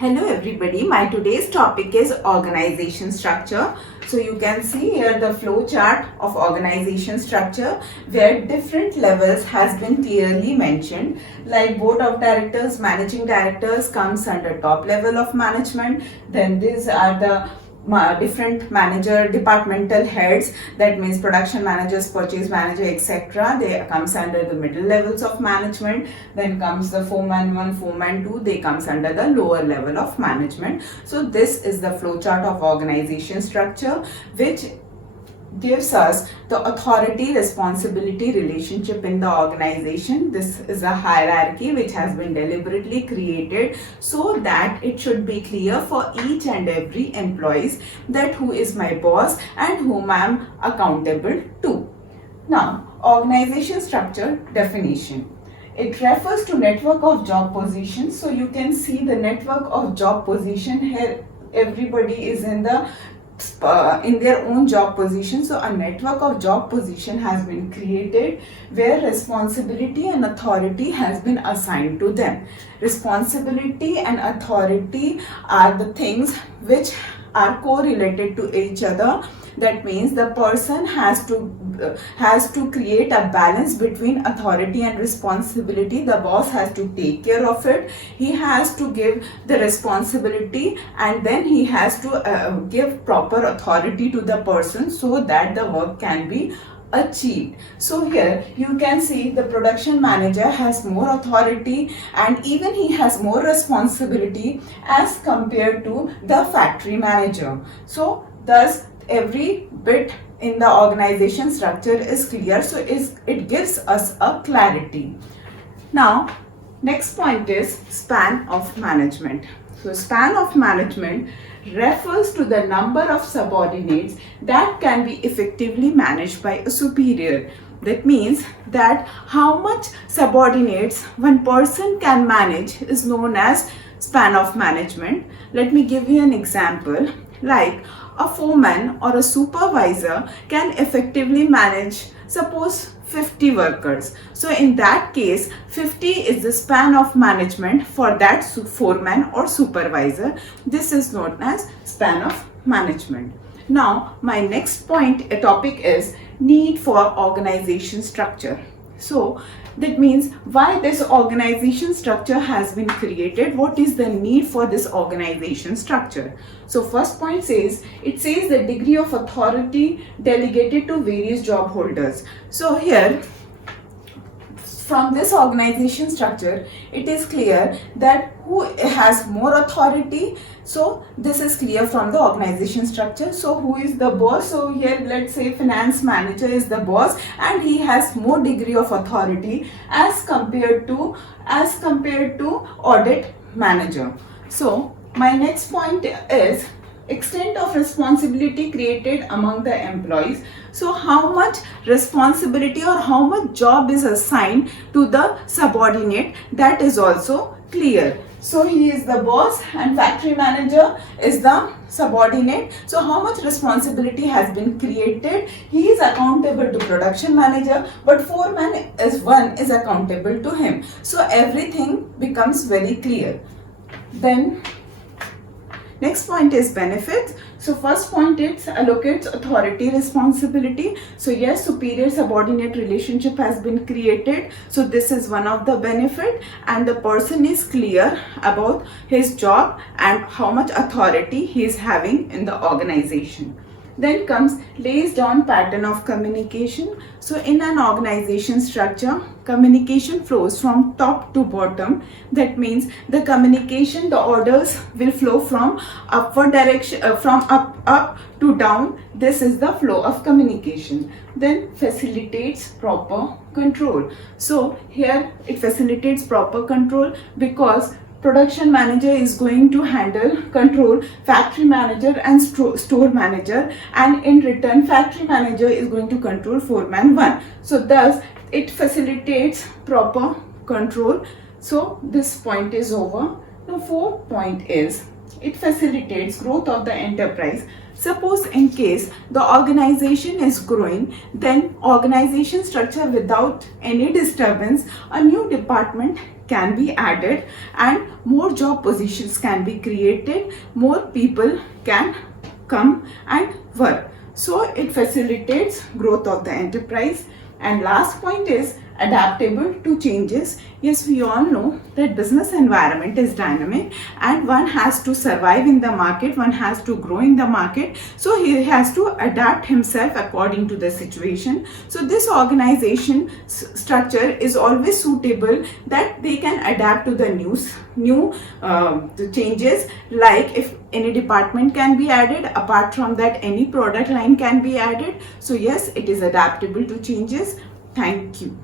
Hello everybody, my today's topic is organization structure. So you can see here the flow chart of organization structure where different levels has been clearly mentioned, like board of directors, managing directors comes under top level of management. Then these are the different manager departmental heads, that means production managers, purchase manager, etc. They comes under the middle levels of management. Then comes the foreman 1, foreman 2, they comes under the lower level of management. So this is the flow chart of organization structure, which gives us the authority responsibility relationship in the organization. This is a hierarchy which has been deliberately created so that it should be clear for each and every employees that who is my boss and whom I am accountable to. Now, organization structure definition. It refers to network of job positions. So you can see the network of job position here. Everybody is in their own job position. So a network of job position has been created where responsibility and authority has been assigned to them. Responsibility and authority are the things which are correlated to each other. That means the person has to create a balance between authority and responsibility. The boss has to take care of it. He has to give the responsibility and then he has to give proper authority to the person so that the work can be achieved. So here you can see the production manager has more authority and even he has more responsibility as compared to the factory manager. So thus every bit in the organization structure is clear, so it gives us a clarity. Now next point is span of management. So span of management refers to the number of subordinates that can be effectively managed by a superior. That means that how much subordinates one person can manage is known as span of management. Let me give you an example. Like a foreman or a supervisor can effectively manage, suppose 50 workers. So in that case, 50 is the span of management for that foreman or supervisor. This is known as span of management. Now, my next topic is need for organization structure. So that means why this organization structure has been created. What is the need for this organization structure? So first point says, it says the degree of authority delegated to various job holders. So here from this organization structure, it is clear that who has more authority. So this is clear from the organization structure. So who is the boss? So here let's say finance manager is the boss and he has more degree of authority as compared to audit manager. So my next point is extent of responsibility created among the employees. So how much responsibility or how much job is assigned to the subordinate, that is also clear. So he is the boss and factory manager is the subordinate. So how much responsibility has been created? He is accountable to production manager, but foreman is accountable to him. So everything becomes very clear. Then next point is benefits. So first point is allocates authority responsibility. So yes, superior subordinate relationship has been created. So this is one of the benefit and the person is clear about his job and how much authority he is having in the organization. Then comes lays down pattern of communication. So in an organization structure, communication flows from top to bottom. That means the communication, the orders will flow from upward direction, from up to down. This is the flow of communication. Then facilitates proper control. So here it facilitates proper control because production manager is going to control factory manager and store manager, and in return factory manager is going to control foreman 1. So thus it facilitates proper control. So this point is over. The fourth point is it facilitates growth of the enterprise. Suppose in case the organization is growing, then organization structure without any disturbance, a new department can be added and more job positions can be created, more people can come and work. So it facilitates growth of the enterprise. And last point is adaptable to changes. Yes, we all know that business environment is dynamic and one has to survive in the market, one has to grow in the market, so he has to adapt himself according to the situation. So this organization structure is always suitable that they can adapt to the the changes, like if any department can be added, apart from that any product line can be added. So yes, it is adaptable to changes. Thank you.